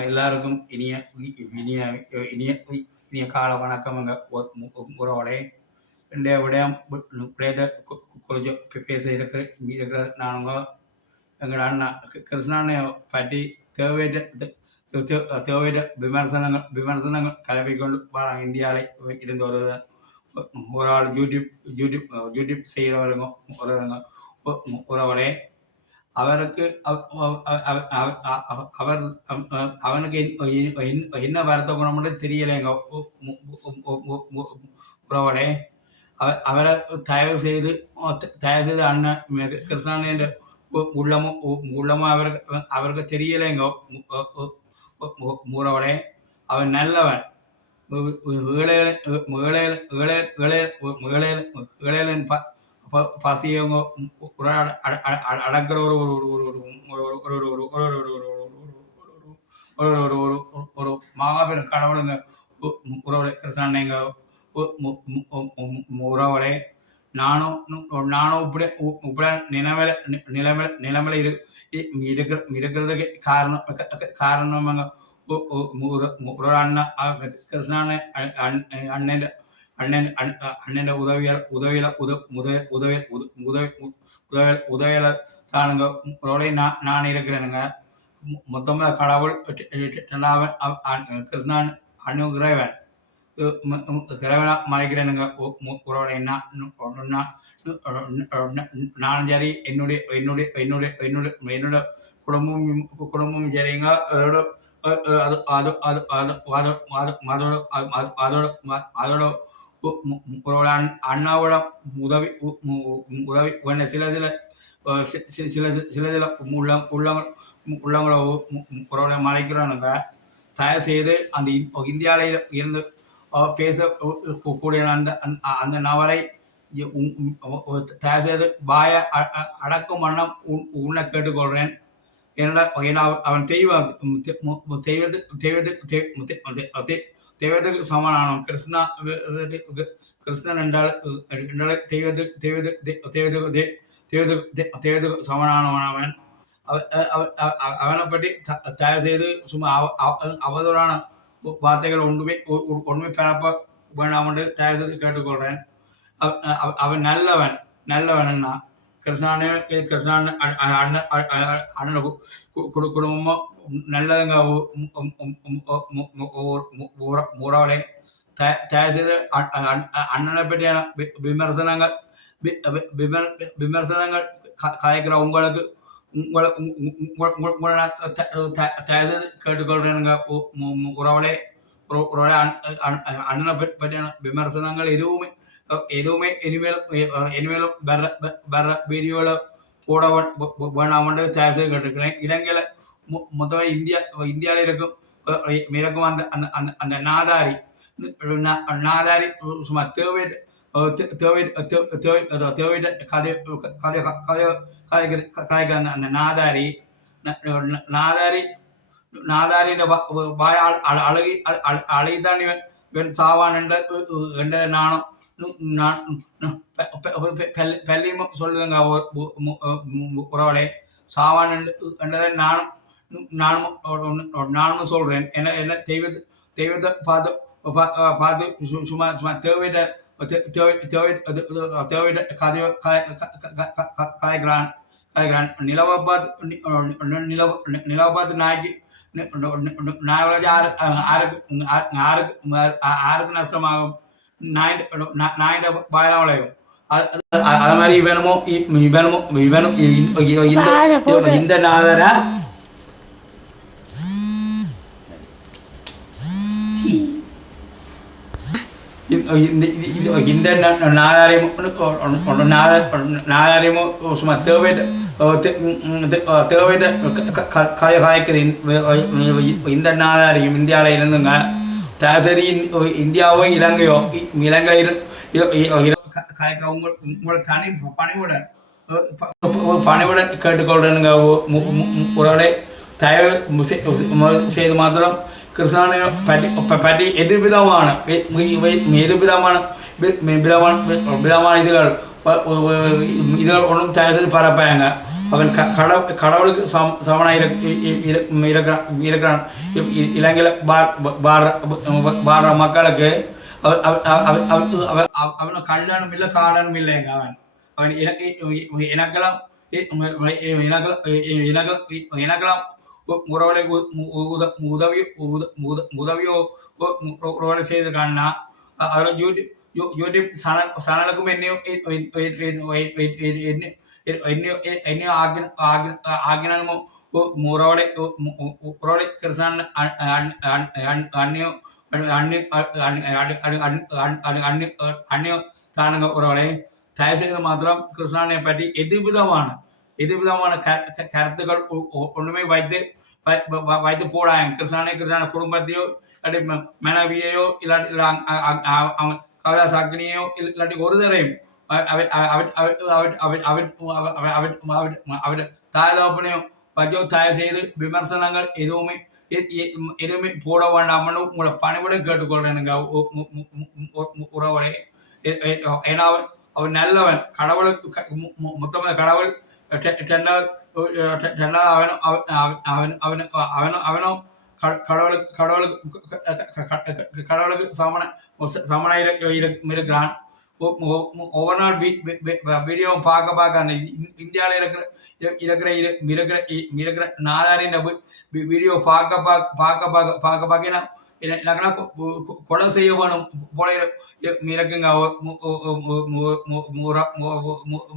எல்லாருக்கும் இனிய இனிய இனிய இனிய கால வணக்கம். உறவோட இன்றைய விடயம் கொஞ்சம் பேச இருக்கிற நானுங்க எங்கள் அண்ணா கிருஷ்ணனை பற்றி தேவையற்ற விமர்சனங்கள் கலப்பிக்கொண்டு வராங்க. இந்தியாவில் இருந்து ஒரு ஆள் யூடியூப் செய்கிறவருங்க உறவோட அவருக்கு அவனுக்கு என்ன வார்த்தை குணம்னு தெரியலைங்க உறவோட அவரை தயவு செய்து அண்ணன் கிருஷ்ணன் உள்ளமும் அவருக்கு தெரியலைங்க உறவோட அவன் நல்லவன். ஏழைகளின் பசியவங்க அடக்கிற ஒரு மகாபெரும் கடவுளுங்க உறவுகளை கிருஷ்ணங்க உறவுகளை நானும் இப்படி நிலைமையில இருக்கிறதுக்கு காரணம் ஒரு அண்ணா கிருஷ்ணன் அண்ணன் உதவியாளர் தானுங்க நான் இருக்கிறேனுங்க. மொத்தமாக கடவுள் கிருஷ்ணன் இறைவன் இறைவனா மறைக்கிறேனுங்க உறவுடைய நானும் சரி என்னுடைய குடும்பமும் சரிங்க. அதோட அண்ணாவோட உதவி வேண்ட சில உள்ளவங்கள உறவுகளை மறைக்கிறானுங்க. தயவு செய்து அந்த இந்தியாவில இருந்து பேச கூடிய அந்த நபரை தயவு செய்து பாய அடக்கும் வண்ணம் உன்னை கேட்டுக்கொள்றேன். ஏன்னா அவன் தெய்வத்துக்கு சமானவன். கிருஷ்ணன் என்றால் தெய்வத்துக்கு சமானவன் அவன். அவனை பற்றி தயவு செய்து சும்மா அவதூறான வார்த்தைகள் ஒன்றுமே பரப்ப வேண்டாம் என்று தயவு செய்து கேட்டுக்கொள்றேன். அவன் நல்லவன் கிருஷ்ணன் அண்ணன் குடும்பமும் நல்லதுங்க உறவுகளை தயவு செய்து அண்ணனை பற்றியான விமர்சனங்கள் கலைக்கிற உங்களுக்கு தயவு செய்து கேட்டுக்கொள்றேனுங்க உறவுகளை அண்ணனை பற்றியான விமர்சனங்கள் எதுவுமே இனிமேலும் வர்ற வீடியோல போட வேணாமன்று தயவு செய்து கேட்டுக்கிறேன். இலங்கையில மொத்தமாக இந்தியாவில் இருக்கும் அந்த நாதாரி சும்மா தேவையிட்ட கதைக்கு அந்த நாதாரின் வாயால் அழகிதான் இவன் சாவான் என்ற நானும் பள்ளியும் சொல்லுங்க உறவுகளை சாவான் என்றதை நானும் சொல்றேன். என்ன தெய்வத்தை பார்த்து சும்மா தேவையிட்ட கதைக்கிறான். நிலவை பார்த்து நாய்க்கு நாய் வளர்ச்சி யாருக்கு நஷ்டமாகும்? நாயின் வாயெல்லாம் விளையும். அது மாதிரி இவனும் இந்த நாதர இந்த நாதாரியமும் சும்மா தேவையிட்ட காய்க்குது. இந்த நாதாரியும் இந்தியாவில் இருந்துங்க. தயவுசெய்து இந்தியாவோ இலங்கையில் உங்களை தனி பணிவுடன் கேட்டுக்கொள்றேனுங்க உறவுகளை தயவு செய்து மாத்திரம் கிருஷ்ணனை பற்றி எதிர்விதமான இதுகள் ஒன்றும் தயவு பரப்பாங்க. அவன் கடவுளுக்கு சமனாக இருக்கிறான். இலங்கையில் பாடுற மக்களுக்கு அவன் கல்லனும் இல்லை காலனும் இல்லைங்க. அவன் எனக்கெல்லாம் எனக்கெல்லாம் உறவுகளை உதவியோ உறவுகளை செய்திருக்கான்னா அதில் யூடியூப் சேனலுக்கும் என்னையும் ஆகினமோ உறவுகளை கிருஷ்ணன் அந்நியோ தானுங்க உறவுகளை தயவு செய்து மாத்திரம் கிருஷ்ணனை பற்றி எதுவிதமான கருத்துக்கள் ஒன்றுமே வைத்து போடாங்க. கிருஷ்ணன குடும்பத்தையோ இல்லாட்டி மனைவியையோ இல்லாட்டி கவிதா சாக்கினியோ இல்லாட்டி ஒரு தரையும் அவர் தாய் தகப்பனையும் பற்றியோ தயவு செய்து விமர்சனங்கள் எதுவுமே போட வேண்டாம்னு உங்களை பணிவிட கேட்டுக்கொள்றேனுங்க உறவுகளே. ஏன்னா அவன் நல்லவன், கடவுளுக்கு மொத்தமாக கடவுள் அவனும் கடவுளுக்கு சமனாக இருக்கிறான். ஒவ்வொரு நாள் வீடியோவும் பார்க்க அந்த இந்தியாவில் இருக்கிற நாதாரின் வீடியோ பார்க்க கொலை செய்ய வேணும் போல இருக்குங்க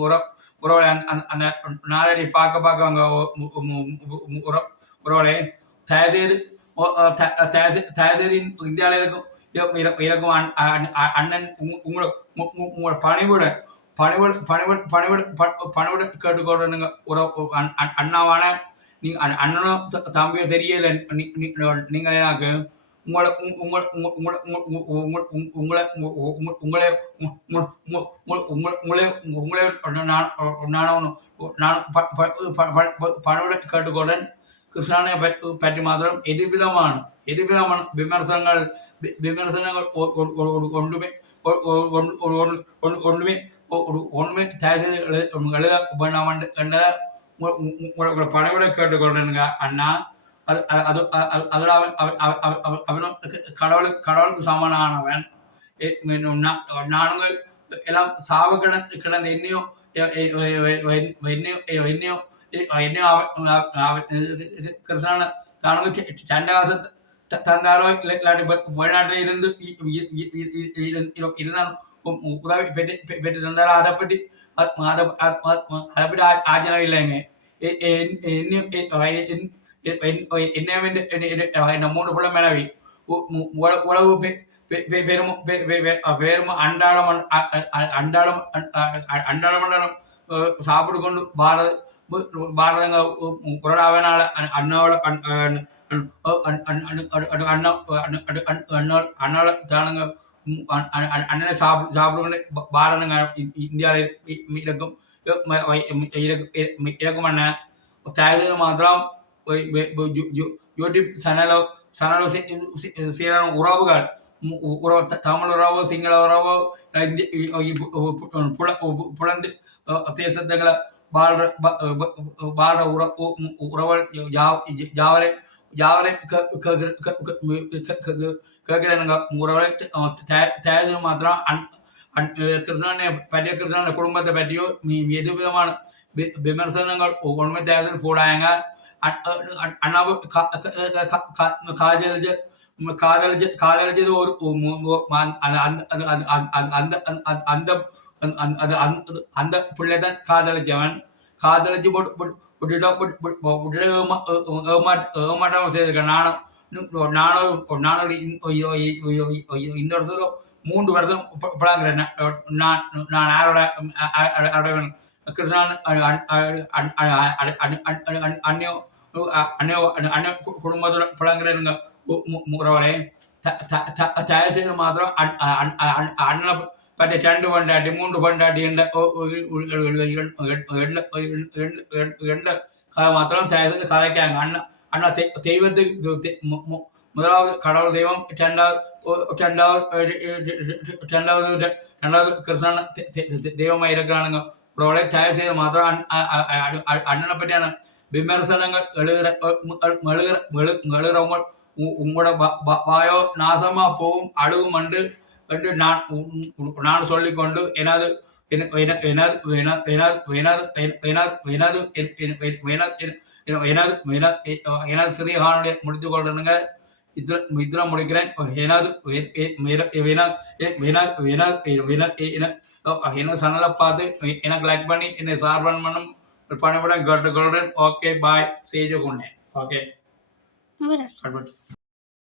உறவுகளை. அந்த நாதாரி பார்க்க அவங்க உறவுகளை தயவுசெய்து இந்தியாவில் இருக்கும் அண்ணன் உங்களோட பணிவிட கேட்டுக்கொள்றேனுங்க அண்ணாவான அண்ணனும் தம்பியோ தெரியல. நீங்கள் எனக்கு பணிவிட கேட்டுக்கொள்றேன். கிருஷ்ணனை பற்றி மாத்திரம் எதிர்விதமான விமர்சனங்கள் ஒன்றுமே தயவு எழுத வேண்டாம் என்ற உங்களை பணிவிட கேட்டுக்கொள்றேனுங்க அண்ணா. அவனும் கடவுளுக்கு சமனானவன். நானுங்கள் எல்லாம் சாவு கிடந்த என்னையோ கிருஷ்ணன் தானுங்க சண்டகாசத்தை தந்தாரோ இல்லாட்டி வெளிநாட்டில் இருந்தால் உதவி பெற்று தந்தாரோ அதை பற்றி ஆச்சரியம் இல்லைங்க. என்ன 3 பிள்ளை மனைவி உழவு பெரும் அன்றாடம் சாப்பிட்டு கொண்டு பாரதங்க உரடாவனால அண்ணாவோட அண்ணால தானுங்க அண்ணனை சாப்பிடுங்க பாரதங்க இந்தியாவில் இருக்கும் அண்ணன் தயவு மாத்திரம் யூடியூப் சேனலோ செய்கிற உறவுகள் தமிழ் உறவோ சிங்கள உறவோ புலந்து தேசத்துகளை வாழ்ற உறவுகள் யாவரை கேட்கிறேனுங்க உறவுகளை தயவு மாத்திரம் கிருஷ்ணனை பற்றிய கிருஷ்ணன குடும்பத்தை பற்றியோ எது விதமான விமர்சனங்கள் ஒன்றுமே தேவை போடாங்க. அண்ணாவு காதலிச்சது ஒரு அந்த பிள்ளை தான் காதலிச்சு ஏமாட்டம் செய்திருக்கேன். நானும் இந்த வருஷத்துல 3 வருஷம் பழங்குறேன். நான் யாரோட கிருஷ்ணன் அந்நிய குடும்பத்தோட பழங்குறேனுங்க உறவுகளே. தயவு செய்து மாத்திரம் அண்ணனை பற்றி 2 பண்டாட்டி 3 பண்டாட்டி என்ற கதை மாத்திரம் தயவு செய்து கதைக்காங்க. அண்ணா தெய்வத்துக்கு முதலாவது கடவுள் தெய்வம், ரெண்டாவது கிருஷ்ணன் தெய்வமாக இருக்கிறானுங்க உறவுகளை தயவு செய்து மாத்திரம் அண்ணனை பற்றியான விமர்சனங்கள் எழுகிறவங்க உங்களோட வாயோ நாசமா போகும் அழுகும் என்று நான் சொல்லிக்கொண்டு எனது சிறிய காணொலியை முடித்துக் கொள்றேனுங்க. இத்திரம் முடிக்கிறேன். என்ன சேனலை பார்த்து எனக்கு லைக் பண்ணி என்னை ஷேர் பண்ணணும் பணிபுடன் கேட்டுக்கொள்றேன். ஓகே பாய், செய்து கொண்டேன். ஓகே.